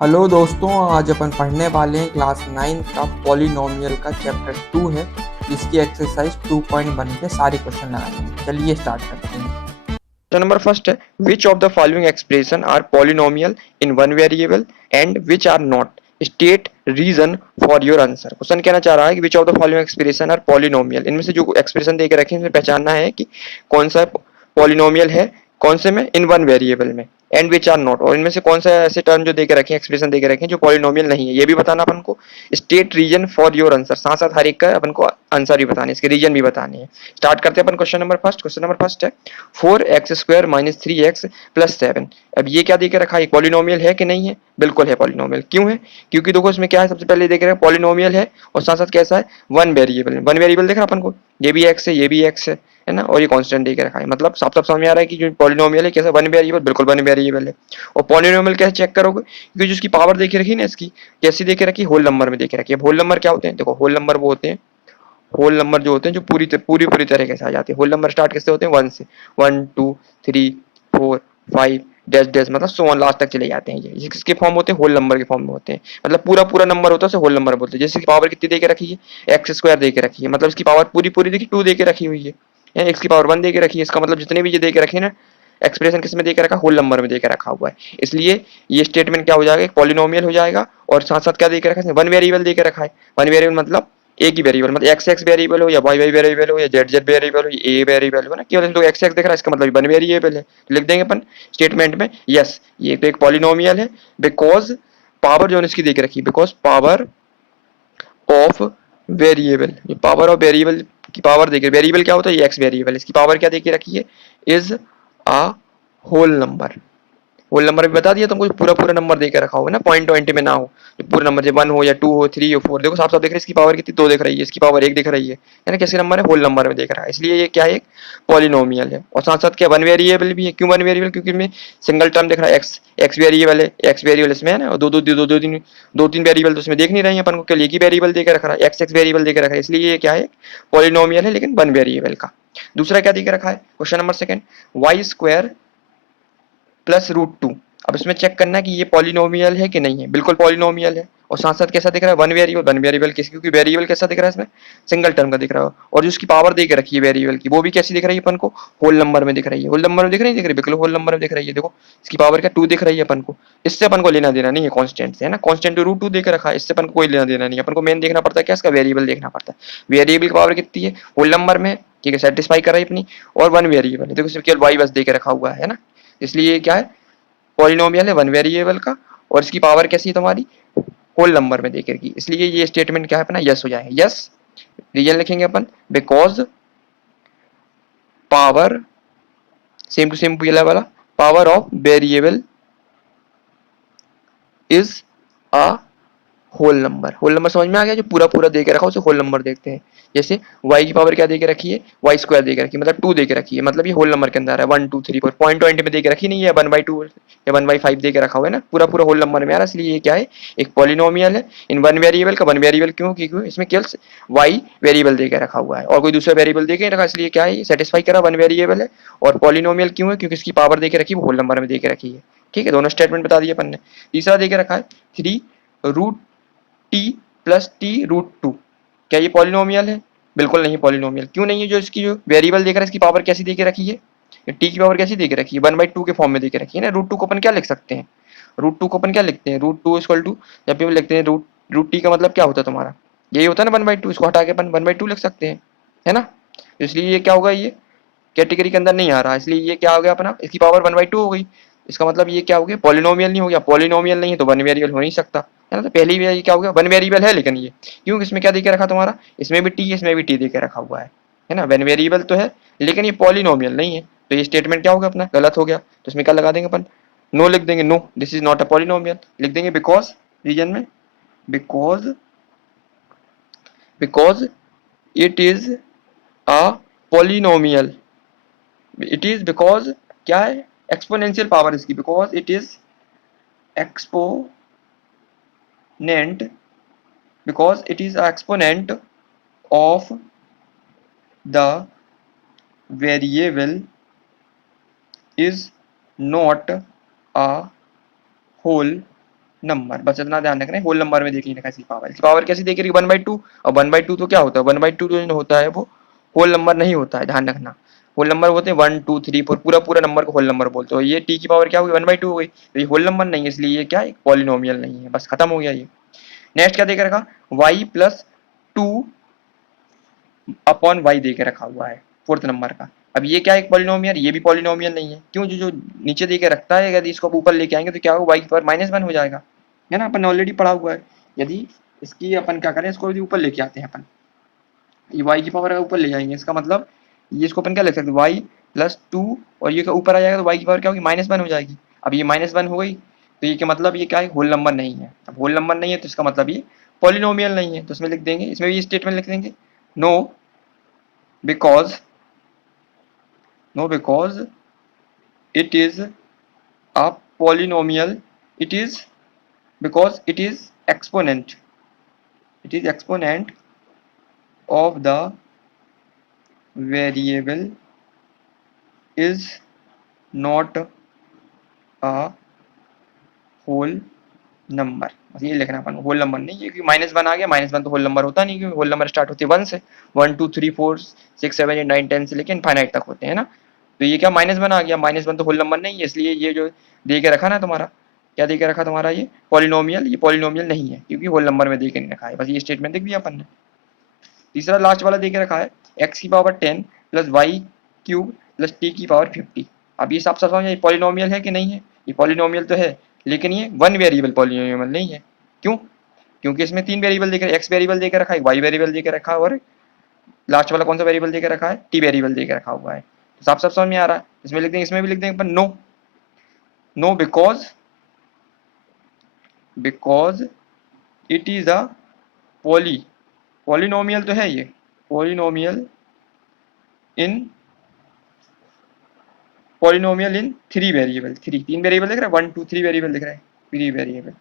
Hello दोस्तों, आज अपन पढ़ने वाले हैं क्लास 9 का पॉलिनोमियल का चैप्टर 2 है, जिसकी एक्सरसाइज 2.1 के सारे क्वेश्चन लगाएंगे। चलिए स्टार्ट करते हैं। क्वेश्चन नंबर फर्स्ट है which of the following expression are polynomial in one variable and which are not state reason for your answer. Question कहना चाह रहा है कि which of the following expression are polynomial, इनमें से जो एक्सप्रेशन देकर रखे हैं इसमें पहचानना है कि कौन सा पॉलिनोमियल है, कौन से में, इन वन वेरिएबल में, एंड विच आर नॉट, और इनमें से कौन सा ऐसे टर्म जो देकर रखे हैं, एक्सप्रेशन देकर रखे हैं जो पॉलिनोमियल नहीं है, ये भी बताना अपन को। State reason for your answer, साथ साथ हर एक का अपन को आंसर भी बताने, इसके रीजन भी बताने हैं। स्टार्ट करते हैं अपन question number first. Question number first है 4x² माइनस 3x प्लस 7। अब ये क्या देकर रखा है, पॉलिनोमियल है कि नहीं है? बिल्कुल है पॉलिनोमियल। क्यों है? क्योंकि देखो इसमें क्या है, सबसे पहले देख रहे हैं पॉलिनोमियल है और साथ साथ कैसा है, वन वेरिएबल। वन वेरिएबल देख रहा अपन को, ये भी एक्स है, ये भी एक्स है ना, और ये कांस्टेंट देकर रखा है, मतलब साफ साफ समझ में आ रहा है कि जो पॉलिनोमियल है कैसा, वन वेरिएबल, बिल्कुल वन वेरिएबल है। और पॉलिनोमियल कैसे चेक करोगे, क्योंकि जो इसकी पावर देखे रखी ना इसकी, कैसी देखे रखी, होल नंबर में देखे रखी है। होल नंबर क्या होते हैं? देखो होल नंबर वो होते हैं, होल नंबर जो होते हैं जो पूरी पूरी पूरी तरीके से आ जाते हैं। होल नंबर स्टार्ट कैसे होते हैं, वन से, 1 2 3 4 5 डैश डैश, मतलब सो ऑन लास्ट तक चले जाते हैं। ये किसके फॉर्म होते हैं, होल नंबर के फॉर्म में होते हैं, मतलब पूरा पूरा नंबर होता है उसे होल नंबर बोलते हैं। जैसे इसकी पावर कितनी दे के रखी है, x² दे के रखी है, मतलब इसकी पावर पूरी पूरी देखी 2 दे के रखी हुई है, एक्स की पावर 1 दे के रखी है। इसका मतलब जितने भी ये दे के रखे ना एक्सप्रेशन, किस में दे के रखा, होल नंबर में दे के रखा हुआ है। इसलिए ये स्टेटमेंट क्या हो जाएगा, एक पॉलिनोमियल हो जाएगा। और साथ साथ क्या दे के रखा है, वन वेरिएबल दे के रखा है। वन वेरिएबल मतलब एक ही वेरिएबल, मतलब एक्स एक्स वेरिएबल हो या वाई वाई वेरिएबल हो या जेड जेड वेरिएबल हो, ए वेरिएबल हो ना, केवल तो एक्स एक्स दिख रहा है, इसका मतलब वन वेरिएबल है। तो लिख देंगे अपन स्टेटमेंट में, यस ये तो एक पॉलिनोमियल है, बिकॉज पावर जो इसकी देख रखी है, बिकॉज पावर ऑफ वेरिएबल, ये पावर ऑफ वेरिएबल की पावर देखिए, वेरिएबल क्या होता है, ये एक्स वेरिएबल, इसकी पावर क्या देके रखी है, is a whole number. Whole number भी बता दिया तुमको, पूरा पूरा नंबर देकर रखा हो ना, पॉइंट ट्वेंटी में ना हो, जो पूरा नंबर, जब 1 हो या 2 हो, 3 हो, 4, देखो साफ साफ देख रहे हैं इसकी पावर कितनी, 2 दिख रही है, इसकी पावर 1 दिख रही है ना, कैसे नंबर है, होल नंबर में देख रहा है, इसलिए ये क्या है, एक पॉलिनोमियल है। और साथ साथ क्या, वन वेरिएबल भी है। क्यों वन वेरिएबल, क्योंकि इसमें सिंगल टर्म दिख रहा है, एक्स एक्स वेरिएबल है, एक्स वेरिएबल इसमें है ना, और दो तीन वेरिएबल तो इसमें देख नहीं रहे हैं अपन को, केवल एक ही वेरिएबल देकर रख रहा है, एक्स एक्स वेरिएबल देकर रखा है, इसलिए ये क्या है, पॉलिनोमियल है, लेकिन वन वेरिएबल का। दूसरा क्या देकर रखा है, question number second, y² plus root two. अब इसमें चेक करना है कि ये पॉलिनोमियल है कि नहीं है, बिल्कुल पॉलिनोमियल है। और साथ साथ कैसा दिख रहा है, वन वेरिएबल, वन वेरिएबल किस, क्योंकि वेरिएबल कैसा दिख रहा है इसमें, सिंगल टर्म का दिख रहा है। और जो उसकी पावर दे के रखी है वेरिएबल की, वो भी कैसी दिख रही है अपन को, होल नंबर में दिख रही है। होल नंबर में दिख रही है, दिख रही है, बिल्कुल होल नंबर में दिख रही है। देखो इसकी पावर क्या, 2 दिख रही है अपन को, इससे अपन को लेना देना नहीं है, कॉन्स्टेंट से है ना, कॉन्स्टेंट रूट 2 देकर रखा है, इससे अपन को कोई लेना देना नहीं है। अपन को मेन देखना पड़ता है क्या, इसका वेरिएबल देखना पड़ता है, वेरिएबल की पावर कितनी है, होल नंबर में, ठीक है, सेटिस्फाई कर रही है अपनी। और वन वेरिएबल है, देखो सिर्फ केवल वाई बस देकर रखा हुआ है ना, इसलिए क्या है, पॉलिनोमियल है वन वेरिएबल का। और इसकी पावर कैसी है तुम्हारी, होल नंबर में देकर की, इसलिए ये स्टेटमेंट क्या है अपना, यस हो जाएगा। यस रीजन लिखेंगे अपन, because power, same to same पहला वाला, power of variable is a whole number. Whole number समझ में आ गया, जो पूरा पूरा दे के रखा उसे होल नंबर देखते हैं। जैसे y की पावर क्या दे के रखी है, y² दे के रखी है, मतलब 2 दे के रखी है, मतलब ये होल नंबर के अंदर है, 1 2 3 4, पॉइंट ट्वेंटी में दे के रखी नहीं है, 1/2 या 1/5 दे के रखा हुआ है ना, पूरा पूरा होल नंबर में आ रहा है, इसलिए ये क्या है, एक पॉलिनोमियल है इन वन वेरिएबल का। वन वेरिएबल क्यों, क्योंकि इसमें केवल y वेरिएबल दे के रखा हुआ है और कोई दूसरा वेरिएबल दे के रखा, इसलिए क्या है, सेटिस्फाई करा, वन वेरिएबल है। और पॉलिनोमियल क्यों है, क्योंकि इसकी पावर दे के रखी है, वो होल नंबर में दे के रखी है। ठीक है, दोनों स्टेटमेंट बता दिए अपन ने। तीसरा दे के रखा है 3 root T plus T root two. क्या ये पॉलिनोमियल है? बिल्कुल नहीं पॉलिनोमियल। क्यों नहीं है, जो इसकी जो वेरिएबल देख रहा है इसकी पावर कैसी दे के रखी है, टी की पावर कैसी दे के रखी है, 1/2 के फॉर्म में दे के रखी है ना। रूट टू को अपन क्या लिख सकते हैं, रूट टू को अपन क्या लिखते हैं, रूट टू इक्वल टू, जब भी हम लिखते हैं रूट रूट टी का मतलब क्या होता है तुम्हारा, यही होता है ना 1/2, इसको हटा के अपन 1/2 लिख सकते हैं, है ना। इसलिए ये क्या होगा, ये कैटेगरी के अंदर नहीं आ रहा, इसलिए ये क्या हो गया अपना, इसकी पावर 1/2 हो गई। इसका मतलब ये क्या हो गया, पॉलिनोमियल नहीं हो गया, पॉलिनोमियल नहीं है तो वन वेरिएबल हो नहीं सकता, है ना। तो पहली भी ये क्या हो गया, वन वेरिएबल है, लेकिन ये क्यों, इसमें क्या देके रखा तुम्हारा, इसमें भी टी, इसमें भी टी देके रखा हुआ है ना। वन वेरिएबल तो है लेकिन ये पॉलिनोमियल नहीं है, तो ये स्टेटमेंट क्या होगा अपना, गलत हो गया। तो इसमें क्या लगा देंगे अपन, नो लिख देंगे, no this is not a polynomial, लिख देंगे बिकॉज, रीजन में, because, because it is a polynomial, it is because क्या है, एक्सपोनेंशियल पावर इसकी, because it is exponent, because it is a exponent of the variable is not a whole number, बस इतना ध्यान रखना है, होल नंबर में देख लेना इसकी पावर कैसी देख रही है 1/2, और 1/2 तो क्या होता है 1/2 जो होता है वो होल नंबर नहीं होता है, ध्यान रखना। होल नंबर होते हैं 1 2 3 4, पूरा पूरा नंबर को होल नंबर बोलते हो। ये टी की पावर क्या होगी 1/2 हो गई, तो ये होल नंबर नहीं है, इसलिए ये क्या है पॉलिनोमियल नहीं है, बस खत्म हो गया ये। नेक्स्ट क्या देख रखा, y plus 2 upon why they के रखा हुआ है फोर्थ नंबर का। अब ये क्या है पॉलिनोमियल, ये भी पॉलिनोमियल नहीं है, क्यों, जो नीचे दे के रखता है यदि इसको ऊपर लेके आएंगे तो क्या होगा, वाई की पावर -1 हो जाएगा, है ना, अपन ने ऑलरेडी पढ़ा हुआ है। यदि इसकी अपन क्या करें, इसको यदि ऊपर लेके आते हैं अपन, ये वाई की पावर ऊपर ले जाएंगे, इसका मतलब ये इसको अपन क्या लिख सकते हैं वाई प्लस 2, और ये ऊपर आ जाएगा तो वाई की पावर क्या होगी -1 हो जाएगी। अब ये -1 हो गई, तो ये क्या मतलब ये क्या है होल नंबर नहीं है। अब होल नंबर नहीं है तो इसका मतलब ये पॉलिनोमियल नहीं है, तो इसमें लिख देंगे, इसमें भी स्टेटमेंट लिख देंगे no because it is a polynomial, it is because it is exponent of the variable is not a whole number, ये लिखना अपन, होल नंबर नहीं है, क्योंकि -1 आ गया, -1 तो होल नंबर होता नहीं, क्योंकि होल नंबर स्टार्ट होती है 1 से, 1 2 3 4 6 7 8 9 10 से लेके इनफाइनाइट तक होते हैं ना। तो ये क्या -1 आ गया, -1 तो होल नंबर नहीं है, इसलिए ये जो दे के रखा ना तुम्हारा, क्या दे के रखा तुम्हारा ये पॉलिनोमियल, ये पॉलिनोमियल नहीं है, क्योंकि होल नंबर में दे के नहीं रखा है, बस ये स्टेटमेंट लिख दिया अपन ने। तीसरा लास्ट वाला दे के रखा है x की power 10 plus y cube plus T की पावर 50। अब ये साफ साफ समझ, ये पॉलिनोमियल है कि नहीं है, ये पॉलिनोमियल तो है, लेकिन ये वन वेरिएबल पॉलिनोमियल नहीं है। क्यों, क्योंकि इसमें 3 वेरिएबल देकर, एक्स वेरिएबल देकर रखा है, वाई वेरिएबल देकर रखा है, और लास्ट वाला कौन सा वेरिएबल देकर रखा है, टी वेरिएबल देकर रखा हुआ है। तो साफ साफ समझ में आ रहा है, इसमें लिख देंगे, इसमें भी लिख देंगे पर no because it is a polynomial तो है ये, पॉलिनोमियल इन 3 वेरिएबल, 3 वेरिएबल दिख रहा है, 1 2 3 वेरिएबल दिख रहा है, 3 वेरिएबल,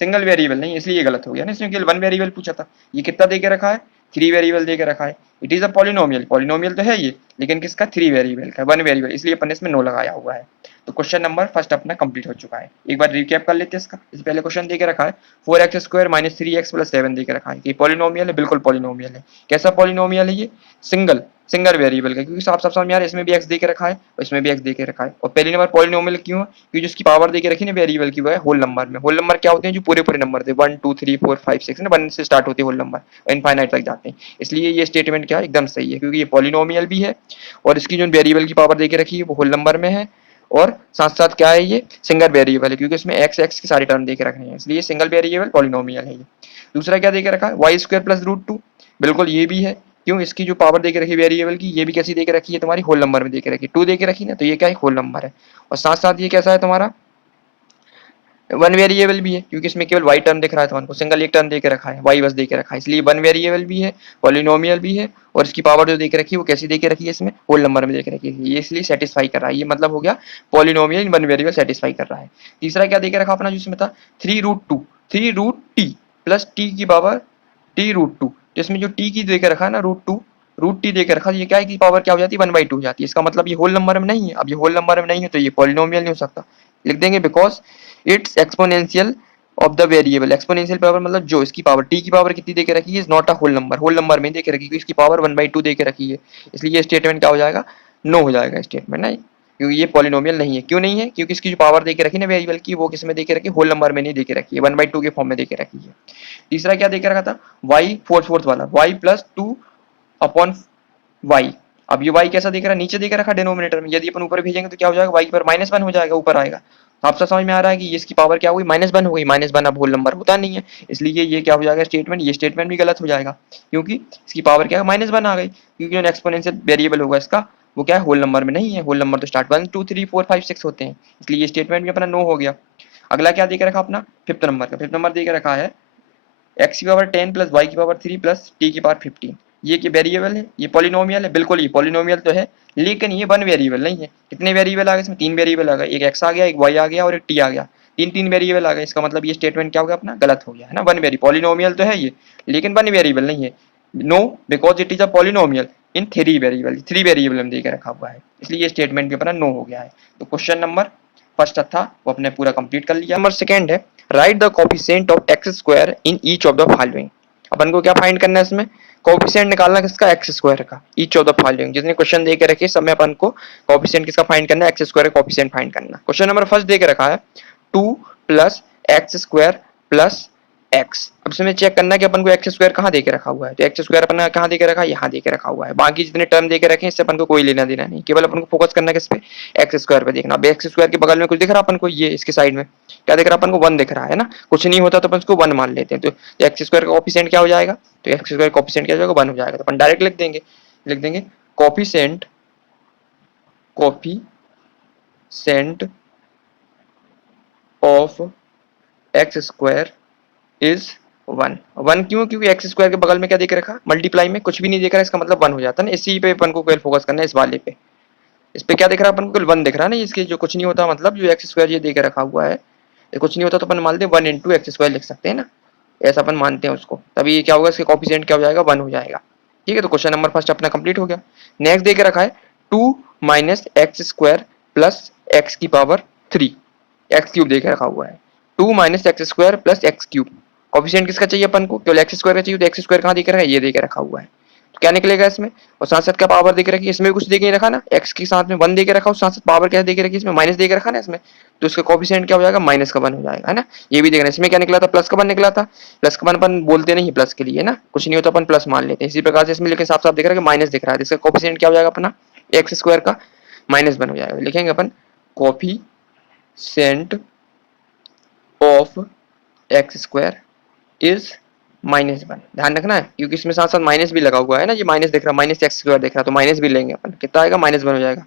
सिंगल वेरिएबल नहीं, इसलिए ये गलत हो गया ना, इसमें केवल 1 वेरिएबल पूछा था, ये कितना दे के रखा है 3 वेरिएबल दे के रखा है। इट इज अ पॉलिनोमियल तो है ये, लेकिन किसका 3 वेरिएबल का, 1 वेरिएबल, इसलिए अपन ने इसमें नो लगाया हुआ है। तो क्वेश्चन नंबर फर्स्ट अपना कंप्लीट हो चुका है। एक बार रिकैप कर लेते हैं इसका। इससे पहले क्वेश्चन दे के रखा है 4x² - 3x + 7 दे के रखा है, कि पॉलिनोमियल है, बिल्कुल पॉलिनोमियल है। कैसा पॉलिनोमियल है ये, सिंगल वेरिएबल का, क्योंकि साफ साफ समझ में आ रहा है, इसमें भी x दे के रखा है और इसमें भी x दे के रखा है। और पहली नंबर पॉलिनोमियल क्यों है, क्योंकि जिसकी पावर दे के रखी ना वेरिएबल की, वो है होल नंबर में। होल नंबर क्या होते हैं, जो पूरे पूरे नंबर थे 1 2 3 4 5 6 ना, 1 से स्टार्ट होती है होल नंबर, इनफाइनाइट तक जाते हैं, इसलिए ये स्टेटमेंट क्या है एकदम सही है, क्योंकि ये पॉलिनोमियल भी है और इसकी जो वेरिएबल की पावर दे के रखी है वो होल नंबर में है, और साथ साथ क्या है ये सिंगल वेरिएबल है, क्योंकि इसमें x की सारी टर्म दे के रखनी है, इसलिए सिंगल वेरिएबल पॉलिनोमियल है ये। दूसरा क्या दे के रखा है y² + √2, बिल्कुल ये भी है, क्यों, इसकी जो पावर दे के रखी है वेरिएबल की, ये भी कैसी दे के रखी है तुम्हारी होल नंबर में दे के रखी है, 2 दे के रखी ना, तो ये क्या है होल नंबर है। और साथ साथ ये कैसा है तुम्हारा 1 वेरिएबल भी है, क्योंकि इसमें केवल y टर्म दिख रहा है, तो हमको सिंगल एक टर्म दे के रखा है, y बस दे के रखा है, इसलिए 1 वेरिएबल भी है, पॉलिनोमियल भी है, और इसकी पावर जो दे के रखी है वो कैसी दे के रखी है, इसमें होल नंबर में दे के रखी है, ये इसलिए सेटिस्फाई कर रहा है, ये मतलब हो गया पॉलिनोमियल इन 1 वेरिएबल सेटिस्फाई कर रहा है। तीसरा क्या दे के रखा अपना, जिसमें था 3√t प्लस टी की पावर t√2, तो इसमें जो t की दे के रखा है ना √2 दे के रखा, ये क्या है कि पावर क्या हो जाती है 1/2 हो जाती है, इसका मतलब ये होल नंबर में नहीं है। अब ये होल नंबर में नहीं है तो ये पॉलिनोमियल नहीं हो सकता, लिख देंगे because it's exponential of the variable, exponential power मतलब जो इसकी पावर टी की पावर कितनी दे के रखी है, is not a whole number में दे के रखी है, इसकी पावर 1/2 दे के रखी है, इसलिए ये स्टेटमेंट क्या हो जाएगा, नो हो जाएगा स्टेटमेंट ना, क्योंकि ये पॉलिनोमियल नहीं है। क्यों नहीं है, क्योंकि इसकी जो पावर दे के रखी है ना वेरिएबल की, वो किस में दे के रखी है, होल नंबर में नहीं दे के रखी है, 1/2 के फॉर्म में दे के रखी है। तीसरा क्या दे के रखा था y फोर्थ वाला, y प्लस 2 अपॉन y। अब ये y कैसा देख रहा है, नीचे देख रखा डिनोमिनेटर में, यदि अपन ऊपर भेजेंगे तो क्या हो जाएगा, y की पावर -1 हो जाएगा, ऊपर आएगा। आपसे समझ में आ रहा है कि इसकी पावर क्या हुई -1 हो गई, -1 अब होल नंबर होता नहीं है, इसलिए ये क्या हो जाएगा स्टेटमेंट, ये स्टेटमेंट भी गलत हो जाएगा, क्योंकि इसकी पावर क्या है -1 आ गई, क्योंकि जो एक्सपोनेंशियल वेरिएबल होगा इसका वो क्या है होल नंबर में नहीं है, होल नंबर तो स्टार्ट 1 2 3 4 5 6 होते हैं, इसलिए ये स्टेटमेंट भी अपना नो हो गया। अगला क्या देकर रखा अपना फिफ्थ नंबर दे के रखा है x की पावर 10 प्लस y की पावर 3 प्लस t की पावर 15। ये क्या वेरिएबल है, ये पॉलिनोमियल है, बिल्कुल ये पॉलिनोमियल तो है, लेकिन ये 1 वेरिएबल नहीं है। कितने वेरिएबल आ गए इसमें, 3 वेरिएबल आ गए, एक x आ गया, एक y आ गया और एक t आ गया, तीन वेरिएबल आ गए, इसका मतलब ये स्टेटमेंट क्या हो गया अपना गलत हो गया है ना। 1 वेरिएबल पॉलिनोमियल तो है ये, लेकिन 1 वेरिएबल नहीं है, no because it is a polynomial in 3 variable, 3 variable में देकर रखा हुआ है, इसलिए ये स्टेटमेंट भी अपना नो हो गया है। तो क्वेश्चन नंबर फर्स्ट था वो अपने पूरा कंप्लीट कर लिया। नंबर सेकंड है write the coefficient of x square in each of the following. अपन को क्या फाइंड करना है इसमें, कोफिशिएंट निकालना किसका, एक्स स्क्वायर का, ईच ऑफ द फॉलोइंग। जितने क्वेश्चन दे के रखे सब में अपन को कोफिशिएंट किसका फाइंड करना है, एक्स स्क्वायर का कोफिशिएंट फाइंड करना। क्वेश्चन नंबर फर्स्ट दे के रखा है 2 plus x square plus x. अब इसमें चेक करना है कि अपन को एक्स स्क्वायर कहाँ दे के रखा हुआ है, तो एक्स स्क्वायर अपन कहाँ दे के रखा है, यहाँ दे के रखा हुआ है। बाकी जितने टर्म दे के रखे हैं इससे अपन को कोई लेना देना नहीं, केवल अपन को फोकस करना है किस पे, एक्स स्क्वायर पे देखना। अब एक्स स्क्वायर के बगल में कुछ दिख रहा है अपन को, ये इसके साइड में क्या दिख रहा है अपन को, 1 दिख रहा है ना, कुछ नहीं होता तो अपन इसको 1 मान लेते हैं। तो एक्स स्क्वायर का कोफिशिएंट क्या हो जाएगा, तो एक्स स्क्वायर कोफिशिएंट क्या हो जाएगा, 1 हो जाएगा। तो अपन डायरेक्ट लिख देंगे coefficient of x square is 1। 1 क्यों, क्योंकि एक्स स्क्वायर के बगल में क्या देख रखा, मल्टीप्लाई में कुछ भी नहीं देख रहा है, इसका मतलब 1 हो जाता है ना। इसी पे अपन को केवल फोकस करना है, इस वाले पे। इस पे क्या दिख रहा है अपन को, केवल 1 दिख रहा है ना, इसके जो कुछ नहीं होता, मतलब जो एक्स स्क्वायर ये दे के रखा हुआ है ये कुछ नहीं होता, तो अपन मान लेते 1 इंटू एक्स स्क्वायर लिख सकते हैं ना, ऐसा अपन मानते हैं उसको। तभी ये क्या होगा, इसके कोफिशिएंट क्या हो जाएगा, 1 हो जाएगा। ठीक है, तो क्वेश्चन नंबर फर्स्ट अपना कंप्लीट हो गया। नेक्स्ट दे के रखा है 2 minus x square plus x की पावर 3, एक्स क्यूब दे के रखा हुआ है। 2 minus x square plus x cube, coefficient किसका चाहिए अपन को, केवल एक्स स्क्वायर का चाहिए, तो एक्स स्क्वायर कहाँ देके रखा है, ये देके रखा हुआ है। तो क्या निकलेगा इसमें, और साथ साथ क्या पावर देके रखी है, इसमें भी कुछ देके रखा ना, एक्स के साथ में 1 देके रखा, और साथ साथ पावर क्या देके रखी, इसमें माइनस देके रखा ना इसमें, तो इसका कोफिशिएंट क्या हो जाएगा, माइनस का 1 हो जाएगा, है ना। ये भी देखना, इसमें क्या निकला था, प्लस का 1 निकला था। प्लस का 1 अपन बोलते नहीं प्लस के लिए ना, कुछ नहीं होता अपन प्लस मान लेते हैं। इसी प्रकार से इसमें लेकिन साफ साफ दिख रहा है कि माइनस दिख रहा है, इसका कोफिशिएंट क्या हो जाएगा अपना, एक्स स्क्वायर का -1 हो जाएगा। लिखेंगे अपन coefficient of x square is -1। ध्यान रखना है क्योंकि इसमें साथ साथ माइनस भी लगा हुआ है ना, ये माइनस दिख रहा है, माइनस एक्स स्क्वायर दिख रहा है, तो माइनस भी लेंगे अपन, कितना आएगा, -1 हो जाएगा।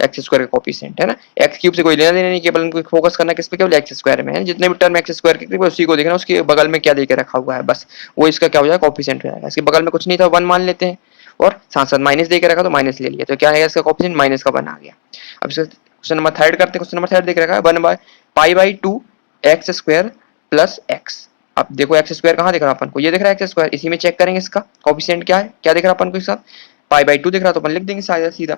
एक्स स्क्वायर का कोफिशिएंट है ना, एक्स क्यूब से कोई लेना देना नहीं, केवल उनको फोकस करना किस पे, केवल एक्स स्क्वायर में है। जितने भी टर्म एक्स स्क्वायर के उसी को देखना, उसके बगल में क्या देके रखा हुआ है, बस वो इसका क्या हो जाएगा, कोफिशिएंट हो जाएगा। इसके बगल में कुछ नहीं था, 1 मान लेते हैं, और साथ साथ माइनस देके रखा तो माइनस ले लिया, तो क्या है इसका कोफिशिएंट -का 1 आ गया। अब इसका क्वेश्चन नंबर थर्ड करते हैं। क्वेश्चन नंबर थर्ड देख रखा है 1/π/2 एक्स स्क्वायर प्लस एक्स। अब देखो एक्स स्क्वायर कहाँ दिख रहा है अपन को, ये दिख रहा है एक्स स्क्वायर, इसी में चेक करेंगे इसका कोफिशिएंट क्या है, क्या दिख रहा है अपन को, इसका π/2 दिख रहा है, तो अपन लिख देंगे सीधा सीधा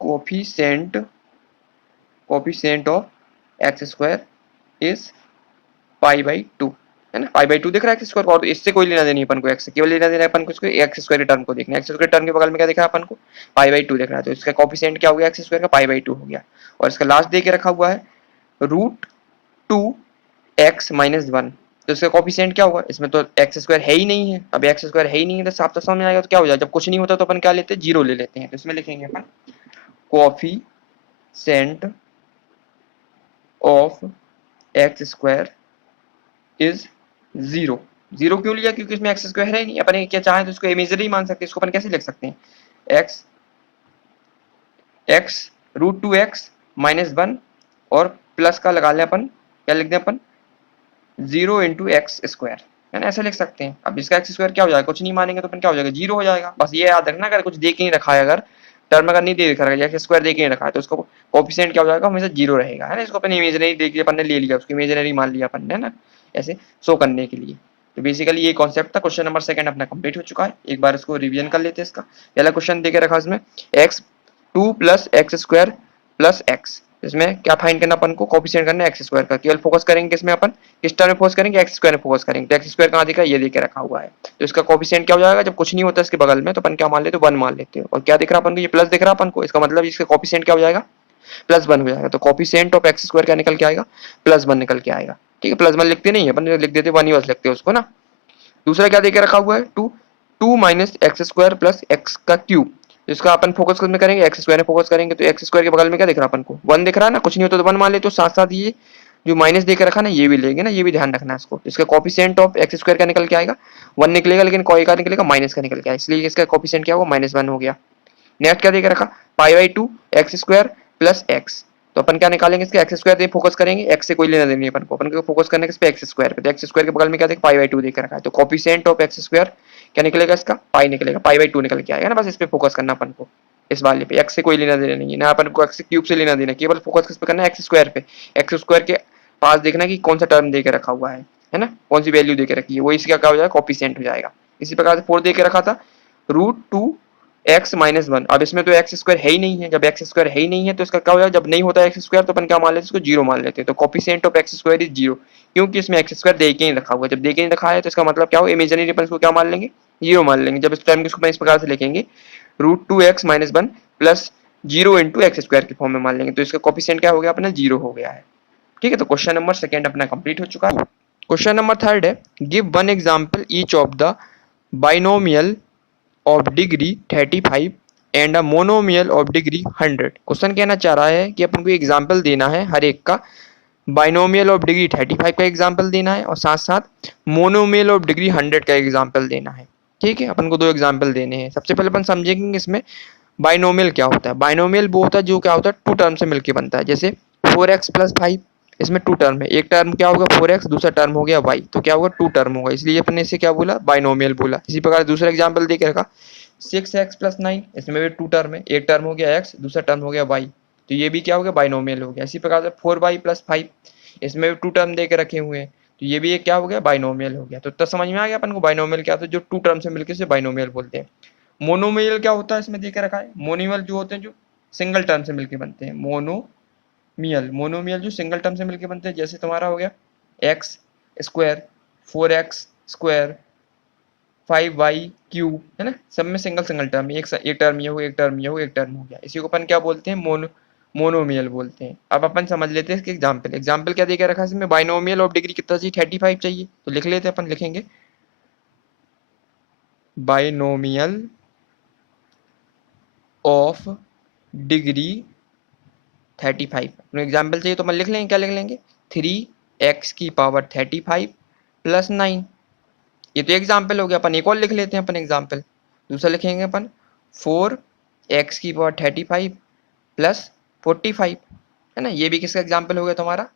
coefficient of x square is π/2, है ना। π/2 दिख रहा है एक्स स्क्वायर, और इससे कोई लेना देनी है अपन को, एक्स से केवल लेना देना है अपन को, इसको एक्स स्क्वायर टर्म को देखना है। एक्स स्क्वायर टर्म के बगल में क्या दिख रहा है अपन को, π/2 दिख रहा है, तो इसका कोफिशिएंट क्या हो गया, एक्स स्क्वायर का π/2 हो गया। और इसका लास्ट दे के रखा हुआ है √2x-1, तो इसका कोफिशिएंट क्या होगा, इसमें तो एक्स स्क्वायर है ही नहीं है। अब एक्स स्क्वायर है ही नहीं है तो साफ तो समझ में आएगा, तो क्या हो जाएगा, जब कुछ नहीं होता तो अपन क्या लेते हैं, 0 ले लेते हैं। तो इसमें लिखेंगे अपन coefficient of x square is 0। 0 क्यों लिया, क्योंकि इसमें एक्स स्क्वायर है ही नहीं। अपन क्या चाहें तो इसको इमेजिनरी मान सकते हैं, इसको अपन कैसे लिख सकते हैं, x √2x-1 और प्लस का लगा लें अपन, क्या लिख दें अपन, 0 इंटू एक्स स्क्वायर, है ना, ऐसे लिख सकते हैं। अब इसका एक्स स्क्वायर क्या हो जाएगा, कुछ नहीं मानेंगे तो अपन क्या हो जाएगा, 0 हो जाएगा। बस ये याद रखना, अगर कुछ दे के नहीं रखा है, अगर टर्म अगर नहीं दे रखा है, एक्स स्क्वायर दे के नहीं रखा है, तो उसको कोफिशिएंट क्या हो जाएगा, हमेशा 0 रहेगा, है ना। इसको अपन इमेजिनरी देखिए अपन ने ले लिया, उसको इमेजिनरी मान लिया अपन ने, है ना, ऐसे शो करने के लिए। तो बेसिकली ये कॉन्सेप्ट था। क्वेश्चन नंबर सेकंड अपना कंप्लीट हो चुका है, एक बार इसको रिवीजन कर लेते हैं। इसका पहला क्वेश्चन देके रखा इसमें x2 plus x square plus x, इसमें क्या फाइंड करना अपन को, कोफिशिएंट करना है एक्स स्क्वायर का। केवल फोकस करेंगे इसमें अपन किस टर्म में फोकस करेंगे, एक्स स्क्वायर में फोकस करेंगे। तो एक्स स्क्वायर कहाँ दिखा है, ये देके रखा हुआ है, तो इसका कोफिशिएंट क्या हो जाएगा, जब कुछ नहीं होता इसके बगल में तो अपन क्या मान लेते हैं, 1 मान लेते हैं। और क्या दिख रहा है अपन को, ये प्लस दिख रहा है अपन को, इसका मतलब इसका कोफिशिएंट क्या हो जाएगा, +1 हो जाएगा। तो कोफिशिएंट ऑफ एक्स स्क्वायर क्या निकल के आएगा, +1 निकल के आएगा। ठीक है, +1 लिखते नहीं है अपन, लिख देते 1 ही बस लिखते हैं उसको ना। दूसरा क्या देके रखा हुआ है, 2 minus x square plus x का क्यूब, इसका अपन फोकस में करेंगे, एक्स स्क्वायर में फोकस करेंगे। तो एक्स स्क्वायर के बगल में क्या दिख रहा है अपन को, 1 दिख रहा है ना, कुछ नहीं होता तो 1 मान ले। तो साथ साथ ये जो माइनस देकर रखा ना, ये भी लेंगे ना, ये भी ध्यान रखना है इसको। इसका कोफिशिएंट ऑफ एक्स स्क्वायर का निकल के आएगा 1 निकलेगा, लेकिन कोई का निकलेगा, माइनस का निकल के आएगा, इसलिए इसका कोफिशिएंट क्या होगा, -1 हो गया। नेक्स्ट क्या देकर रखा, π/2 एक्स स्क्वायर प्लस एक्स, तो अपन क्या निकालेंगे, इसके एक्स स्क्वायर पे फोकस करेंगे, एक्स से कोई लेना देना नहीं अपन को फोकस करने के एक्स स्क्वायर पे। तो एक्स स्क्वायर के बगल में क्या देख, π/2 देकर रखा है, तो कोफिशिएंट ऑफ एक्स स्क्वायर क्या निकलेगा, इसका पाई निकलेगा, π/2 निकल के आएगा ना। बस इस पे फोकस करना अपन को, इस वाले पे। एक्स से कोई लेना देना नहीं है ना, अपन को एक्स क्यूब से लेना देना, केवल फोकस किस पे करना है, एक्स स्क्वायर पे। एक्स स्क्वायर के पास देखना कि कौन सा टर्म देकर रखा हुआ है ना, कौन सी वैल्यू देकर रखी है, वो इसका क्या हो जाएगा, कोफिशिएंट हो जाएगा। इसी प्रकार से 4 देकर रखा था √2 x माइनस वन। अब इसमें तो एक्स स्क्वायर है ही नहीं है, जब एक्स स्क्वायर है ही नहीं है तो इसका क्या हो जाएगा, जब नहीं होता एक्स स्क्वायर तो अपन क्या मान लेते हैं, इसको जीरो मान लेते हैं। तो coefficient of x square is zero, क्योंकि इसमें एक्स स्क्वायर दे के ही रखा हुआ है। जब दे के ही रखा है तो इसका मतलब क्या हो, इमेजिनरी अपन इसको क्या मान लेंगे, जीरो मान लेंगे। जब इस टाइम को इस प्रकार से लिखेंगे, root two x minus one plus zero into x square के फॉर्म में मान लेंगे, तो इसका कॉफिशिएंट क्या हो गया अपना, जीरो हो गया है। ठीक है, तो क्वेश्चन नंबर सेकंड अपना कंप्लीट हो चुका है। क्वेश्चन नंबर थर्ड है, give one example each of the binomial of degree 35 and a monomial of degree 100। Question कहना चाह रहा है कि अपन को एग्जांपल देना है हर एक का, बाइनोमियल ऑफ डिग्री 35 का एग्जांपल देना है और साथ साथ मोनोमियल ऑफ डिग्री 100 का एग्जांपल देना है। ठीक है, अपन को दो एग्जांपल देने हैं। सबसे पहले अपन समझेंगे इसमें बाइनोमियल क्या होता है। बाइनोमियल वो होता है जो क्या होता है, टू टर्म से मिलकर बनता है। जैसे 4x प्लस 5, इसमें टू टर्म है, एक टर्म क्या होगा 4x, दूसरा टर्म हो गया y, तो क्या होगा टू टर्म होगा, इसलिए अपन ने इसे क्या बोला, बाइनोमियल बोला। इसी प्रकार दूसरा एग्जांपल दे के रखा 6x प्लस 9, इसमें भी टू टर्म है, एक टर्म हो गया x, दूसरा टर्म हो गया y, तो ये भी क्या हो गया, बाइनोमियल हो गया। इसी प्रकार से 4y प्लस 5, इसमें भी टू टर्म दे के रखे हुए हैं, तो ये भी एक क्या हो गया, बाइनोमियल हो गया। तो तब समझ में आ गया अपन को बाइनोमियल क्या होता है, जो टू टर्म से मिलकर से बाइनोमियल बोलते हैं। मोनोमियल क्या होता है, इसमें देके रखा है, मोनोमियल जो होते हैं जो सिंगल टर्म से मिलकर बनते हैं। मोनोमियल जो सिंगल टर्म से मिलकर बनते हैं, जैसे तुम्हारा हो गया x square, 4x square, 5y cube, है ना, सब में सिंगल सिंगल टर्म, एक टर्म ये हो, एक टर्म ये हो, एक टर्म हो गया। इसी को अपन क्या बोलते हैं, मोनोमियल बोलते हैं। अब अपन समझ लेते हैं इसके एग्जाम्पल। एग्जाम्पल क्या देकर रखा है इसमें, बाइनोमियल ऑफ डिग्री कितना चाहिए, 35 चाहिए, तो लिख लेते हैं अपन, लिखेंगे बाइनोमियल ऑफ डिग्री 35। एग्जाम्पल चाहिए तो अपन लिख लेंगे, क्या लिख लेंगे, 3x की पावर 35 प्लस 9। ये तो एग्जाम्पल हो गया। अपन एक और लिख लेते हैं, अपन एग्जाम्पल दूसरा लिखेंगे अपन, 4x की पावर 35 प्लस 45, है ना। ये भी किसका एग्जाम्पल हो गया तुम्हारा,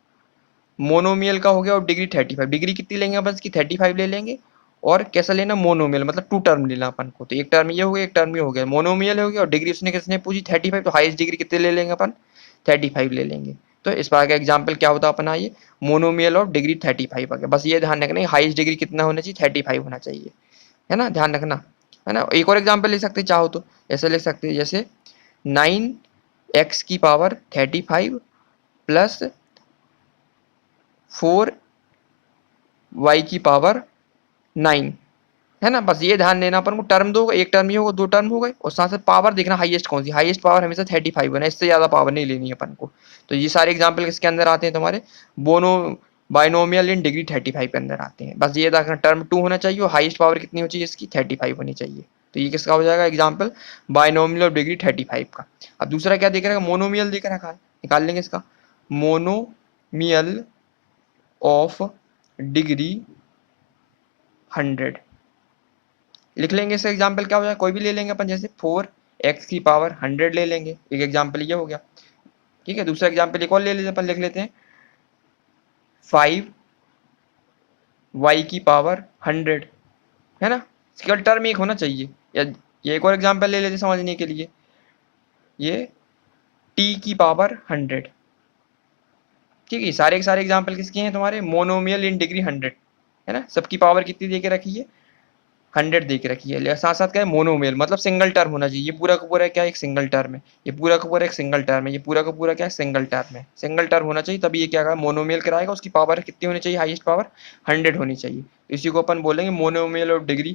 मोनोमियल का हो गया। और डिग्री 35, डिग्री कितनी लेंगे अपन इसकी, 35 ले लेंगे। और कैसा लेना, मोनोमियल, मतलब टू टर्म लेना अपन को, तो एक टर्म ये हो गया, एक टर्म ये हो गया, मोनोमियल हो गया। और डिग्री उसने किसने पूछी, 35, तो हाईएस्ट डिग्री कितने ले लेंगे अपन, 35 ले लेंगे। तो इस बार का एग्जाम्पल क्या होता अपना, ये मोनोमियल ऑफ डिग्री 35 आ गया। बस ये ध्यान रखना, हाईएस्ट डिग्री कितना होना चाहिए, 35 होना चाहिए, है ना, ध्यान रखना, है ना। एक और एग्जाम्पल ले सकते चाहो तो, ऐसे ले सकते हैं, जैसे 9x की पावर 35 प्लस 4y की पावर 9, है ना। बस ये ध्यान देना अपन को, टर्म दो, एक टर्म ये होगा, दो टर्म हो गए, और साथ साथ पावर देखना हाईएस्ट कौन सी, हाईएस्ट पावर हमेशा 35 है, इससे ज्यादा पावर नहीं लेनी है अपन को। तो ये सारे एग्जांपल किसके अंदर आते हैं तुम्हारे, बोनो बाइनोमियल इन डिग्री 35 के अंदर आते हैं। बस ये देखना, टर्म 2 होना चाहिए और हाईएस्ट पावर कितनी होनी चाहिए इसकी, 35 होनी चाहिए। तो ये किसका हो जाएगा एग्जाम्पल, बाइनोमियल ऑफ डिग्री 35 का। अब दूसरा क्या देख रखा है, मोनोमियल देख रखा है, निकाल लेंगे इसका, मोनोमियल ऑफ डिग्री 100 लिख लेंगे। इसका एग्जाम्पल क्या हो जाएगा, कोई भी ले लेंगे अपन, जैसे 4x की पावर 100 ले लेंगे, एक एग्जाम्पल ये हो गया। ठीक है, दूसरा एग्जाम्पल एक और ले लेते अपन, लिख लेते हैं 5y की पावर 100, है ना। केवल टर्म एक होना चाहिए। या ये एक और एग्जाम्पल ले लेते समझने के लिए, ये t की पावर 100। ठीक है, सारे के सारे एग्जाम्पल किसके हैं तुम्हारे, मोनोमियल इन डिग्री 100, है ना। सबकी पावर कितनी दे के रखी है, 100 दे के रखी है। साथ साथ क्या है, मोनोमेल, मतलब सिंगल टर्म होना चाहिए। ये पूरा का पूरा क्या है, एक सिंगल टर्म है, ये पूरा का पूरा एक सिंगल टर्म है, ये पूरा का पूरा क्या है, सिंगल टर्म है। सिंगल टर्म होना चाहिए तभी ये क्या है, मोनोमेल कराएगा। उसकी पावर कितनी होनी चाहिए, हाईएस्ट पावर 100 होनी चाहिए। तो इसी को अपन बोलेंगे मोनोमेल ऑफ डिग्री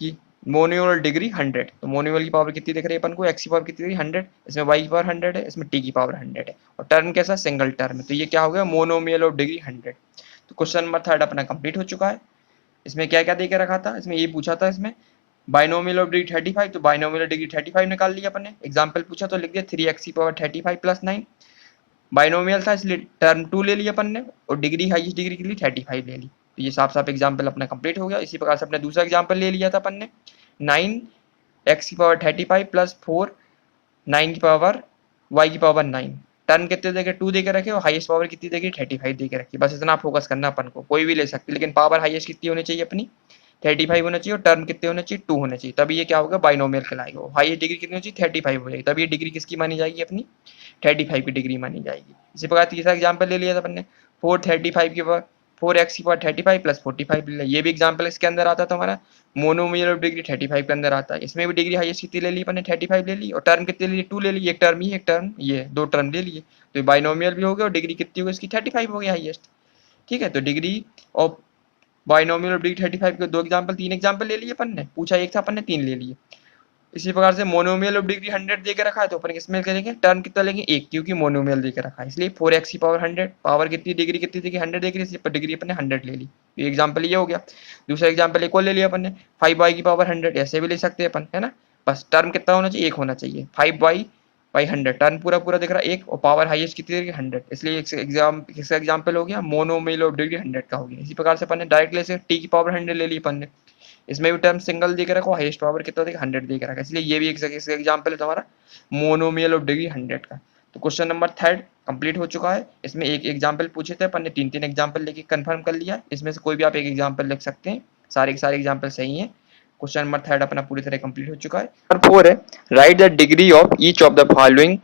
की, मोनोमियल डिग्री 100। तो मोनोमियल की पावर कितनी दिख रही है अपन को, एक्स की पावर कितनी दिख रही है 100, इसमें वाई की पावर 100 है, इसमें टी की पावर 100 है, और टर्म कैसा, सिंगल टर्म है। तो ये क्या हो गया, मोनोमियल ऑफ डिग्री 100। तो क्वेश्चन नंबर थर्ड अपना कंप्लीट हो चुका है। इसमें क्या क्या देके रखा था, इसमें ये पूछा था इसमें बाइनोमियल ऑफ डिग्री 35, तो बाइनोमियल डिग्री 35 निकाल लिया अपन ने। एग्जाम्पल पूछा तो लिख दिया 3x की पावर 35 प्लस 9। बाइनोमियल था इसलिए टर्म 2 ले लिया अपन ने, और डिग्री हाईएस्ट डिग्री के लिए 35 ले ली। तो ये साफ साफ एग्जाम्पल अपना कंप्लीट हो गया। इसी प्रकार से अपने दूसरा एग्जाम्पल ले लिया था अपन ने, 9x की पावर 35 प्लस 4 9 की पावर y की पावर 9। टर्म कितने देके, 2 देके रखे, और हाईएस्ट पावर कितनी देगी, 35 देके रखी। बस इतना फोकस करना अपन को, कोई भी ले सकते, लेकिन पावर हाईएस्ट कितनी होनी चाहिए अपनी, 35 होना चाहिए, और टर्म कितने होने चाहिए, 2 होने चाहिए, तभी ये क्या होगा, बाइनोमियल कहलाएगा। हाईएस्ट डिग्री कितनी होनी चाहिए, 35 हो जाएगी, तभी ये डिग्री किसकी मानी जाएगी, अपनी 35 की डिग्री मानी जाएगी। इसी प्रकार तीसरा एग्जाम्पल ले लिया था अपन ने, 4x की पावर 35 प्लस 45, ये भी एग्जाम्पल इसके अंदर आता था हमारा, मोनोमियल ऑफ डिग्री 35 के अंदर आता है। इसमें भी डिग्री हाईएस्ट कितनी ले ली अपन ने, 35 ले ली, और टर्म कितनी ले ली, 2 ले ली, एक टर्म ये एक टर्म ये, दो टर्म ले लिए, तो बाइनोमियल भी हो गया और डिग्री कितनी हो गई इसकी 35 हो गया हाईएस्ट। ठीक है, तो degree of binomial of degree 35 के दो एग्जाम्पल, तीन एग्जाम्पल ले लिए अपन ने, पूछा एक था अपन ने, तीन ले लिए। इसी प्रकार से मोनोमियल ऑफ डिग्री 100 देकर रखा है, तो अपन किसमें करेंगे, टर्म कितना लेंगे, एक, क्योंकि मोनोमियल देकर रखा है, इसलिए 4x की पावर 100, पावर कितनी, डिग्री कितनी थी, 100 देख रही, इसलिए डिग्री अपन ने 100 ले ली। ये एग्जाम्पल ये हो गया। दूसरा एग्जाम्पल एक और ले लिया अपन ने, 5y की पावर 100, ऐसे भी ले सकते हैं अपन, है ना। बस टर्म कितना होना चाहिए, एक होना चाहिए, 5y बाई 100, टर्म पूरा पूरा दिख रहा है एक, और पावर हाईएस्ट कितनी देगी 100, इसलिए इसका एग्जाम्पल हो गया मोनोमियल ऑफ डिग्री 100 का हो गया। इसी प्रकार से अपन ने डायरेक्ट ले सकते, t की पावर 100 ले ली अपन ने, इसमें भी टर्म सिंगल देकर रखो, हाईएस्ट पावर कितना देगा 100 देकर रखा, इसलिए ये भी एक एग्जांपल है तुम्हारा मोनोमियल ऑफ डिग्री 100 का। तो क्वेश्चन नंबर 3 कंप्लीट हो चुका है। इसमें एक एग्जांपल पूछे थे अपन ने, तीन तीन एग्जांपल लेके कंफर्म कर लिया, इसमें से कोई भी आप एक एग्जांपल लिख सकते हैं, सारे के सारे एग्जांपल सही हैं। क्वेश्चन नंबर 3 अपना पूरी तरह कंप्लीट हो चुका है। नंबर 4 है, write the degree of each of the following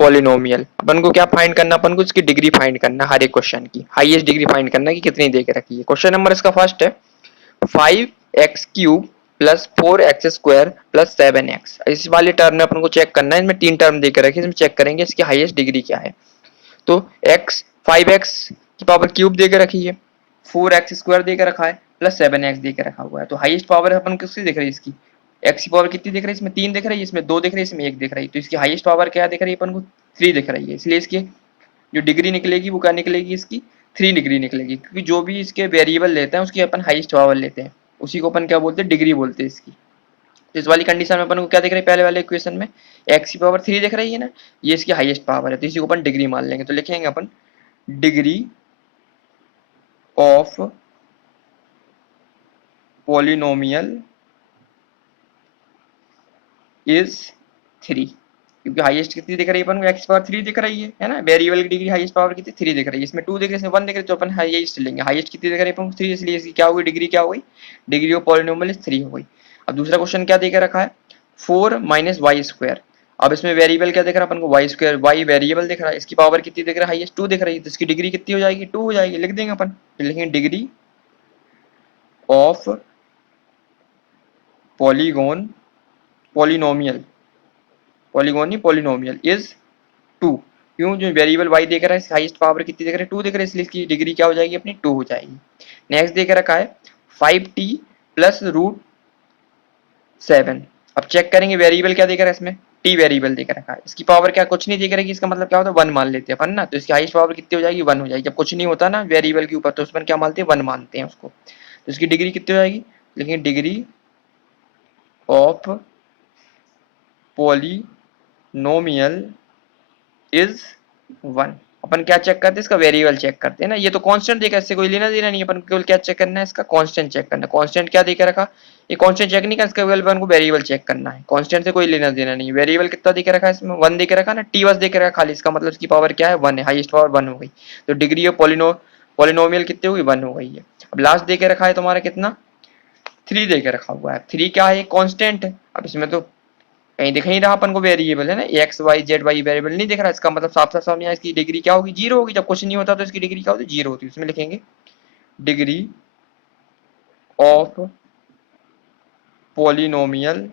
polynomial. अपन को क्या फाइंड करना, अपन को इसकी डिग्री फाइंड करना, हर एक क्वेश्चन की हाईएस्ट डिग्री फाइंड करना कि कितनी दे के रखी है। क्वेश्चन नंबर इसका फर्स्ट है 5x cube plus 4x square plus 7x। इस वाले टर्म में अपन को चेक करना है, इसमें तीन टर्म देकर रखे, इसमें चेक करेंगे इसकी हाईएस्ट डिग्री क्या है। तो x 5x की पावर क्यूब देकर रखी है, 4x स्क्वायर देकर रखा है, प्लस 7x देकर रखा हुआ है, तो हाईएस्ट पावर अपन किसकी दिख रही है, इसकी x की पावर कितनी दिख रही है, इसमें 3 दिख रही है, इसमें 2 दिख रही है, इसमें 1 दिख रही है, तो इसकी हाईएस्ट पावर क्या दिख रही है अपन को, 3 दिख रही है, इसलिए इसकी जो डिग्री निकलेगी वो क्या निकलेगी, इसकी 3 डिग्री निकलेगी, क्योंकि जो भी इसके वेरिएबल लेते हैं उसकी अपन हाईएस्ट पावर लेते हैं, उसी को अपन क्या बोलते हैं, डिग्री बोलते हैं इसकी। तो इस वाली कंडीशन में अपन को क्या दिख रही है, पहले वाले इक्वेशन में x की पावर 3 दिख रही है ना, ये इसकी हाईएस्ट पावर है, तो इसी को अपन डिग्री मान लेंगे। तो लिखेंगे अपन डिग्री ऑफ पॉलिनोमियल इज 3, क्योंकि हाईएस्ट कितनी दिख रही है अपन को, x पावर 3 दिख रही है ना, वेरिएबल की डिग्री हाईएस्ट पावर कितनी 3 दिख रही है, इसमें 2 दिख रही है, इसमें 1 दिख रही है, तो अपन हाईएस्ट लेंगे, हाईएस्ट कितनी दिख रही है अपन को 3, इसलिए इसकी क्या होगी, डिग्री क्या हो गई, डिग्री ऑफ पॉलिनोमियल इज 3 हो गई। अब दूसरा क्वेश्चन क्या देकर रखा है, 4 माइनस वाई स्क्वायर। अब इसमें वेरिएबल क्या दिख रहा है अपन को, वाई स्क्वायर, वाई वेरिएबल दिख रहा है, इसकी पावर कितनी दिख रहा है, हाईएस्ट 2 दिख रही है, तो इसकी डिग्री कितनी हो जाएगी, 2 हो जाएगी, लिख देंगे अपन, तो लिखेंगे degree of polygon polynomial, polygon नहीं पॉलिनोमियल इज 2, क्यों, जो वेरिएबल y देकर है हाईएस्ट पावर कितनी देख रहे हैं, 2 देख रहे हैं, इसलिए इसकी डिग्री क्या हो जाएगी अपनी, 2 हो जाएगी। नेक्स्ट देकर रखा है 5t प्लस रूट 7। अब चेक करेंगे वेरिएबल क्या देकर है, इसमें t वेरिएबल देकर रखा है, इसकी पावर क्या कुछ नहीं देख रही, इसका मतलब क्या होता है 1 मान लेते हैं अपन ना, तो इसकी हाईएस्ट पावर कितनी हो जाएगी, 1 हो जाएगी। जब कुछ नहीं होता ना वेरिएबल के ऊपर तो उसमें क्या मानते हैं, 1 मानते हैं उसको, तो इसकी डिग्री कितनी हो जाएगी, लेकिन डिग्री ऑफ पॉलिनोमियल इज 1। अपन क्या चेक करते हैं, इसका वेरिएबल चेक करते हैं ना, ये तो कांस्टेंट देकर, इससे कोई लेना देना नहीं, अपन केवल क्या चेक करना है, इसका कांस्टेंट चेक करना है। कांस्टेंट क्या देकर रखा, ये कांस्टेंट चेक नहीं करना, इसका केवल अपन को वेरिएबल चेक करना है, कांस्टेंट से कोई लेना देना नहीं। वेरिएबल कितना देकर रखा है इसमें, 1 देकर रखा ना, टी बस देकर रखा खाली, इसका मतलब इसकी पावर क्या है, 1 है, हाईएस्ट पावर 1 हो गई, तो डिग्री ऑफ पॉलिनोमियल कितनी होगी, 1 हो गई है। अब लास्ट देकर रखा है तुम्हारा कितना, 3 देकर रखा हुआ है, 3 क्या है, कांस्टेंट है। अब इसमें तो कहीं दिख नहीं रहा अपन को वेरिएबल है ना, x y z y variable नहीं दिख रहा, इसका मतलब साफ साफ समझ में इसकी डिग्री क्या होगी, 0 होगी। जब कुछ नहीं होता तो इसकी डिग्री क्या होती है, 0 होती है। उसमें लिखेंगे डिग्री ऑफ पॉलिनोमियल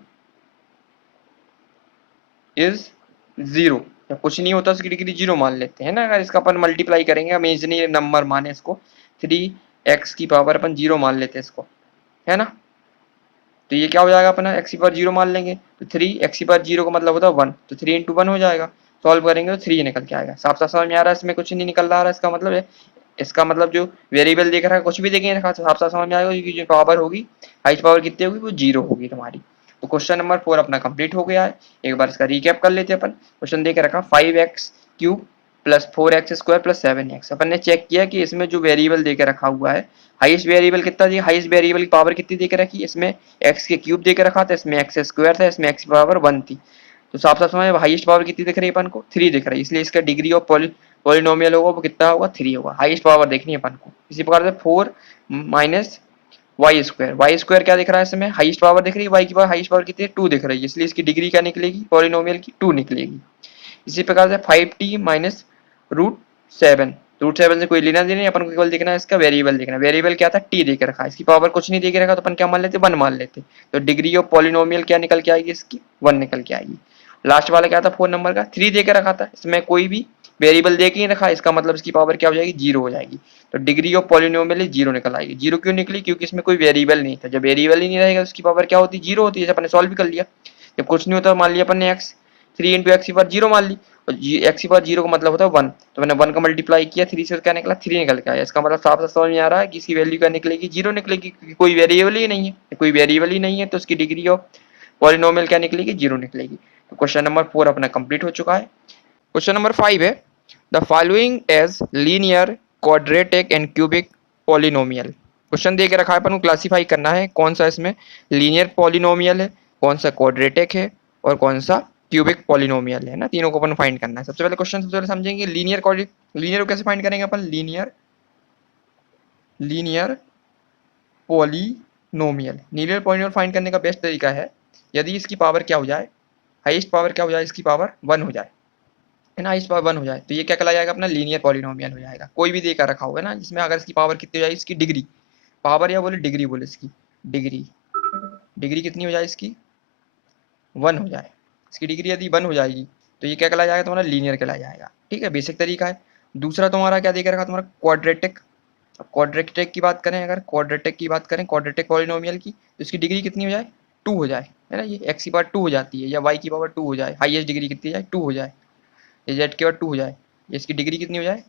इज 0। जब कुछ नहीं होता उसकी डिग्री 0 मान लेते हैं ना, अगर इसका अपन मल्टीप्लाई करेंगे, इमेजिनरी नंबर माने इसको, 3x की पावर अपन 0 मान लेते हैं इसको, है ना, तो ये क्या हो जाएगा अपना, x की पावर 0 मान लेंगे, तो 3x की पावर 0 का मतलब होता है 1, तो 3 इंटू 1 हो जाएगा, सॉल्व करेंगे तो 3 निकल के आएगा। साफ साफ समझ में आ रहा है, इसमें कुछ नहीं निकल रहा है, इसका मतलब है, इसका मतलब जो वेरिएबल देख रहा है कुछ भी देखेंगे रखा, तो साफ साफ समझ में आएगा, क्योंकि जो पावर होगी हाईएस्ट पावर कितनी होगी, वो 0 होगी तुम्हारी। तो क्वेश्चन नंबर 4 अपना कंप्लीट हो गया है। एक बार इसका रिकैप कर लेते हैं अपन। क्वेश्चन देके रखा 5x cube plus 4x square plus 7x। अपन ने चेक किया कि इसमें जो वेरिएबल देके रखा हुआ है, हाईएस्ट वेरिएबल कितना दिया, हाईएस्ट वेरिएबल की पावर कितनी देके रखी, इसमें x के क्यूब देके रखा था, इसमें x स्क्वायर था, इसमें x की पावर 1 थी, तो साफ साफ समझ हाईएस्ट पावर कितनी दिख रही है अपन को, 3 दिख रही है, इसलिए इसका डिग्री ऑफ पॉलिनोमियल होगा वो कितना होगा, 3 होगा। हाईएस्ट पावर देखनी है अपन को। इसी प्रकार से 4 माइनस वाई स्क्वायर क्या दिख रहा है, इसमें हाईएस्ट पावर दिख रही है, वाई की पावर हाईएस्ट पावर कितनी है, 2 दिख रही है, इसलिए इसकी डिग्री क्या निकलेगी, पॉलिनोमियल की 2 निकलेगी। इसी प्रकार से 5t माइनस रूट 7, रूट 7 से कोई लेना देना नहीं, अपन को केवल देखना है इसका वेरिएबल देखना। वेरिएबल क्या था, टी दे के रखा है, इसकी पावर कुछ नहीं दे के रखा, तो अपन क्या मान लेते, 1 मान लेते। तो डिग्री ऑफ पॉलिनोमियल क्या निकल के आएगी इसकी, 1 निकल के आएगी। लास्ट वाला क्या था 4 नंबर का, 3 दे के रखा था, इसमें कोई भी वेरिएबल दे के ही रखा, इसका मतलब इसकी पावर क्या हो जाएगी, 0 हो जाएगी। तो डिग्री ऑफ पॉलिनोमियल 0 निकल आएगी। 0 क्यों निकली, क्योंकि इसमें कोई वेरिएबल नहीं था। जब वेरिएबल ही नहीं रहेगा उसकी पावर क्या होती है, 0 होती है। जैसे अपन ने सॉल्व भी कर लिया, जब कुछ नहीं होता मान लिया अपन ने एक्स, 3 इंटू एक्स की पावर 0 मान ली, और एक्स की पावर 0 का मतलब होता है 1, तो मैंने 1 का मल्टीप्लाई किया 3 से, क्या निकला 3 निकल के आया। इसका मतलब साफ साफ समझ में आ रहा है कि इसकी वैल्यू क्या निकलेगी, 0 निकलेगी, क्योंकि कोई वेरिएबल ही नहीं है। कोई वेरिएबल ही नहीं है तो उसकी डिग्री ऑफ पॉलिनोमियल क्या निकलेगी, 0 निकलेगी। तो क्वेश्चन नंबर 4 अपना कंप्लीट हो चुका है। क्वेश्चन नंबर 5 है, the following as linear, quadratic and cubic polynomial. Question दे के रखा है, अपन को क्लासीफाई करना है कौन सा इसमें लीनियर पॉलिनोमियल है, कौन सा क्वाड्रेटिक है, और कौन सा क्यूबिक पॉलिनोमियल है ना। तीनों को अपन फाइंड करना है। सबसे पहले क्वेश्चन सबसे पहले समझेंगे लीनियर। लीनियर को कैसे फाइंड करेंगे अपन, linear polynomial. Linear polynomial find करने का बेस्ट तरीका है, यदि इसकी पावर क्या हो जाए, हाईएस्ट पावर क्या हो जाए, इसकी पावर 1 हो जाए, है ना, हाईएस्ट पावर 1 हो जाए, तो ये क्या कहला जाएगा अपना, लीनियर पॉलिनोमियल हो जाएगा। कोई भी देकर रखा होगा ना, जिसमें अगर इसकी पावर कितनी हो जाए, इसकी डिग्री, पावर या बोले डिग्री बोले, इसकी डिग्री, डिग्री कितनी हो जाए इसकी, 1 हो जाए, इसकी डिग्री यदि 1 हो जाएगी, तो ये क्या कहला जाएगा तुम्हारा, लीनियर कहला जाएगा। ठीक है, बेसिक तरीका है। दूसरा तुम्हारा क्या देकर रखा तुम्हारा, क्वाड्रेटिक। अब क्वाड्रेटिक की बात करें, अगर क्वाड्रेटिक की बात करें, क्वाड्रेटिक पॉलिनोमियल की, तो इसकी डिग्री कितनी हो जाए, 2 हो जाए, है ना। ये एक्स की पावर 2 हो जाती है, या वाई की पावर 2 हो जाए, हाईएस्ट डिग्री कितनी हो जाए, 2 हो जाए, या जेड की पावर 2 हो जाए, इसकी डिग्री कितनी हो जाए,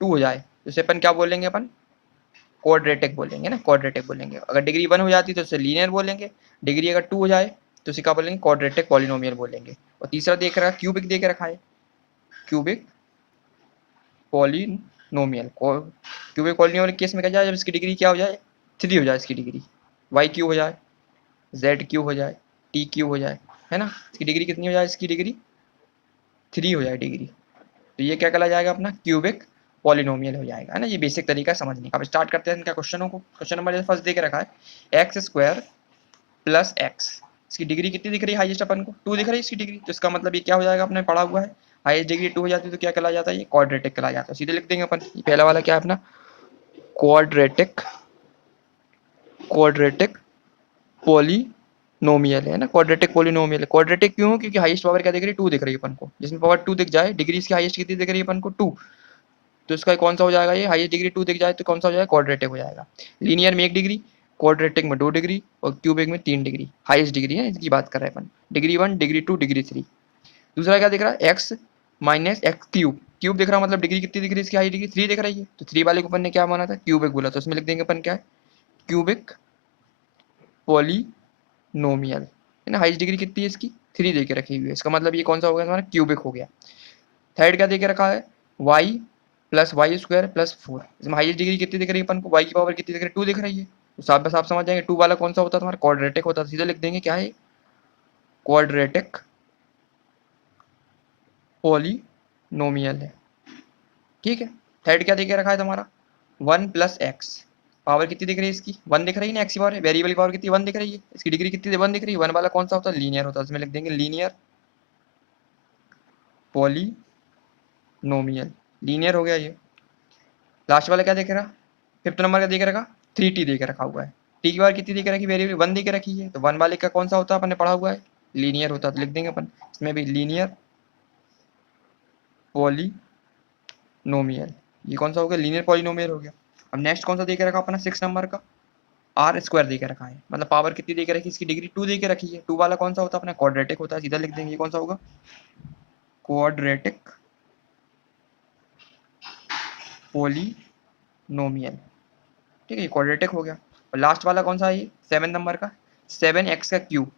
2 हो जाए, तो इसे अपन क्या बोलेंगे, अपन क्वाड्रेटिक बोलेंगे ना, क्वाड्रेटिक बोलेंगे। अगर डिग्री 1 हो जाती है तो उसे लीनियर बोलेंगे, डिग्री अगर 2 हो जाए तो उसे क्या बोलेंगे, क्वाड्रेटिक पॉलिनोमियल बोलेंगे। और तीसरा देख रखा, क्यूबिक दे के रखा है, cubic polynomial. Cubic polynomial case में क्या जाए, जब इसकी डिग्री क्या हो जाए, 3 हो जाए, इसकी डिग्री वाई क्यू हो जाए, जेड क्यू हो जाए, टी क्यू हो जाए, है ना। इसकी डिग्री कितनी हो जाए, इसकी डिग्री 3 हो जाए डिग्री, तो ये क्या कहला जाएगा अपना, क्यूबिक पॉलिनोमियल हो जाएगा, है ना। ये बेसिक तरीका है समझने का। अब स्टार्ट करते हैं इनका क्वेश्चनों को। क्वेश्चन नंबर फर्स्ट दे के रखा है, एक्स स्क्वायर प्लस एक्स, इसकी डिग्री कितनी दिख रही है, हाईएस्ट अपन को 2 दिख रही है इसकी डिग्री, तो इसका मतलब ये क्या हो जाएगा, आपने पढ़ा हुआ है, हाईएस्ट डिग्री 2 हो जाती है तो क्या कहला जाता है, ये क्वाड्रेटिक कहला जाता है। सीधे लिख देंगे अपन, पहला वाला क्या है अपना, क्वाड्रेटिक, क्वाड्रेटिक पॉलिनोमियल है ना, क्वाड्रेटिक पॉलिनोमियल है। क्वाड्रेटिक क्यों, क्योंकि हाईएस्ट पावर क्या दिख रही है, 2 दिख रही है अपन को, जिसमें पावर 2 दिख जाए, डिग्री इसकी हाईएस्ट कितनी दिख रही है अपन को, 2, तो इसका कौन सा हो जाएगा, ये हाईएस्ट डिग्री 2 दिख जाए तो कौन सा हो जाएगा, क्वाड्रेटिक हो जाएगा। लीनियर में 1 डिग्री, क्वाड्रेटिक में 2 डिग्री, और क्यूबिक में 3 डिग्री, हाईएस्ट डिग्री है इसकी बात कर रहे हैं अपन, डिग्री 1, डिग्री 2, डिग्री 3। दूसरा क्या दिख रहा है, x minus x cube, cube दिख रहा है, मतलब डिग्री कितनी दिख रही है इसकी, हाई डिग्री 3 दिख रही है, तो 3 वाले को अपन ने क्या माना था, क्यूबिक बोला, तो उसमें लिख देंगे अपन क्या है, क्यूबिक पॉलिनोमियल, है ना। हाईएस्ट डिग्री कितनी है इसकी, 3 दे के रखी हुई है, इसका मतलब ये कौन सा हो गया हमारा, क्यूबिक हो गया। थर्ड क्या दे के रखा है, y plus y square plus 4, इसमें हाईएस्ट डिग्री कितनी दिख रही है अपन को, वाई की पावर कितनी दिख रही है, 2 दिख रही है, तो साफ बस आप समझ जाएंगे 2 वाला कौन सा होता है तुम्हारा, क्वाड्रेटिक होता है। सीधे लिख देंगे क्या है, क्वाड्रेटिक पॉलिनोमियल है। ठीक है, थर्ड क्या देके रखा है तुम्हारा, 1 प्लस एक्स, पावर कितनी दिख रही है इसकी, 1 दिख रही है ना, एक्स की पावर, वेरिएबल की पावर कितनी 1 दिख रही है, इसकी डिग्री कितनी 1 दिख रही है, 1 वाला कौन सा होता है, लीनियर होता है, इसमें लिख देंगे लीनियर पॉलिनोमियल, लीनियर हो गया ये। लास्ट वाला क्या देख रहा, फिफ्थ नंबर का देख रखा, 3t दे के रखा हुआ है, टी की पावर कितनी दे के रखी, वेरिएबल 1 दे के रखी है, तो 1 वाले का कौन सा होता है, अपन ने पढ़ा हुआ है, लीनियर होता है, तो लिख देंगे अपन इसमें भी लीनियर पॉलिनोमियल, ये कौन सा हो गया, लीनियर पॉलिनोमियल हो गया। अब नेक्स्ट कौन सा दे के रखा अपना 6 नंबर का, आर स्क्वायर दे के रखा है, मतलब पावर कितनी दे के रखी, इसकी डिग्री 2 दे के रखी है, 2 वाला कौन सा होता है अपना, क्वाड्रेटिक होता है, सीधा लिख देंगे ये कौन सा होगा, क्वाड्रेटिक पॉलिनोमियल। ठीक है, ये क्वाड्रेटिक हो गया। और लास्ट वाला कौन सा है, ये 7 नंबर का, 7x का क्यूब,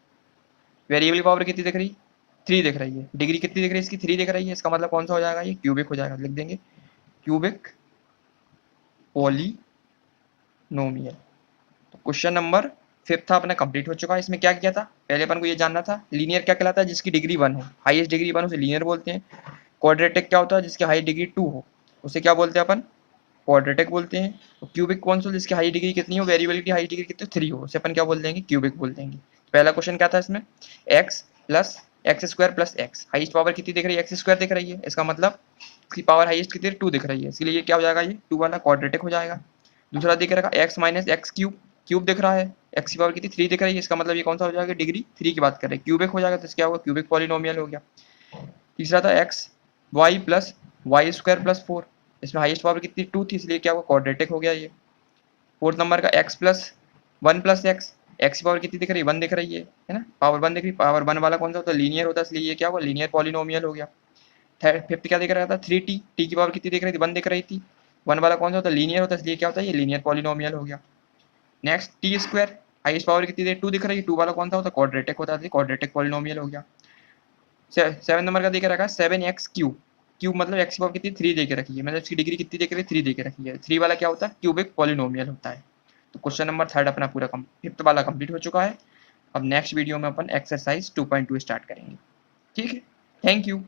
वेरिएबल पावर कितनी दिख रही, 3 दिख रही है, डिग्री कितनी दिख रही है इसकी, 3 दिख रही है, इसका मतलब कौन सा हो जाएगा, ये क्यूबिक हो जाएगा, लिख देंगे क्यूबिक पॉलिनोमियल। तो क्वेश्चन नंबर 5 था अपना कंप्लीट हो चुका है। इसमें क्या किया था, पहले अपन को ये जानना था लीनियर क्या कहलाता है, जिसकी डिग्री 1 हो, हाईएस्ट डिग्री 1 उसे लीनियर बोलते हैं। क्वाड्रेटिक क्या होता है, जिसकी हाई डिग्री 2 हो, उसे क्या बोलते हैं अपन, क्वाड्रेटिक बोलते हैं। तो क्यूबिक कौन सा, जिसकी हाई डिग्री कितनी हो, वेरिएबल की हाई डिग्री कितनी 3 हो, उसे अपन क्या बोल देंगे, क्यूबिक बोल देंगे। पहला क्वेश्चन क्या था इसमें, x plus x square plus x, highest power कितनी दिख रही है, एक्स स्क्वायर दिख रही है, इसका मतलब की पावर हाईएस्ट कितनी 2 दिख रही है, इसलिए ये क्या हो जाएगा, ये 2 वाला क्वाड्रेटिक हो जाएगा। दूसरा दिख रहा है x minus x cube, cube दिख रहा है, x की पावर कितनी 3 दिख रही है, इसका मतलब ये कौन सा हो जाएगा, डिग्री 3 की बात कर रहे हैं, क्यूबिक हो जाएगा, तो क्या होगा, क्यूबिक पॉलिनोमियल हो गया। तीसरा था x y plus y square plus 4, इसमें हाईएस्ट पावर कितनी 2 थी, इसलिए क्या होगा, क्वाड्रेटिक हो गया ये। फोर्थ नंबर का x plus 1 plus x, x की पावर कितनी दिख रही है, 1 दिख रही है ना, पावर 1 दिख रही है, पावर 1 वाला कौन सा होता है, लीनियर होता है, इसलिए ये क्या होगा, लीनियर पॉलिनोमियल हो गया। फिफ्थ क्या दिख रहा था, 3t, टी की पावर कितनी दिख रही थी, 1 दिख रही थी, 1 वाला कौन सा होता है, लीनियर होता है, इसलिए क्या होता है, ये लीनियर पॉलिनोमियल हो गया। Next T square, highest power कितनी देर 2 दिख रही है, 2 वाला कौन सा होता है, क्वाड्रेटिक होता है, क्वाड्रेटिक पॉलिनोमियल हो गया। 7 नंबर का दिख रखा है 7x क्यूब, क्यूब मतलब एक्स की पावर कितनी 3 दे के रखी है, मतलब इसकी डिग्री कितनी दे के रखी है, 3 दे के रखी है, 3 वाला क्या होता है, क्यूबिक पॉलिनोमियल होता है। तो क्वेश्चन नंबर 3 अपना पूरा फिफ्थ वाला कंप्लीट हो चुका है। अब नेक्स्ट वीडियो में अपन एक्सरसाइज 2.2 स्टार्ट करेंगे। ठीक है, थैंक यू।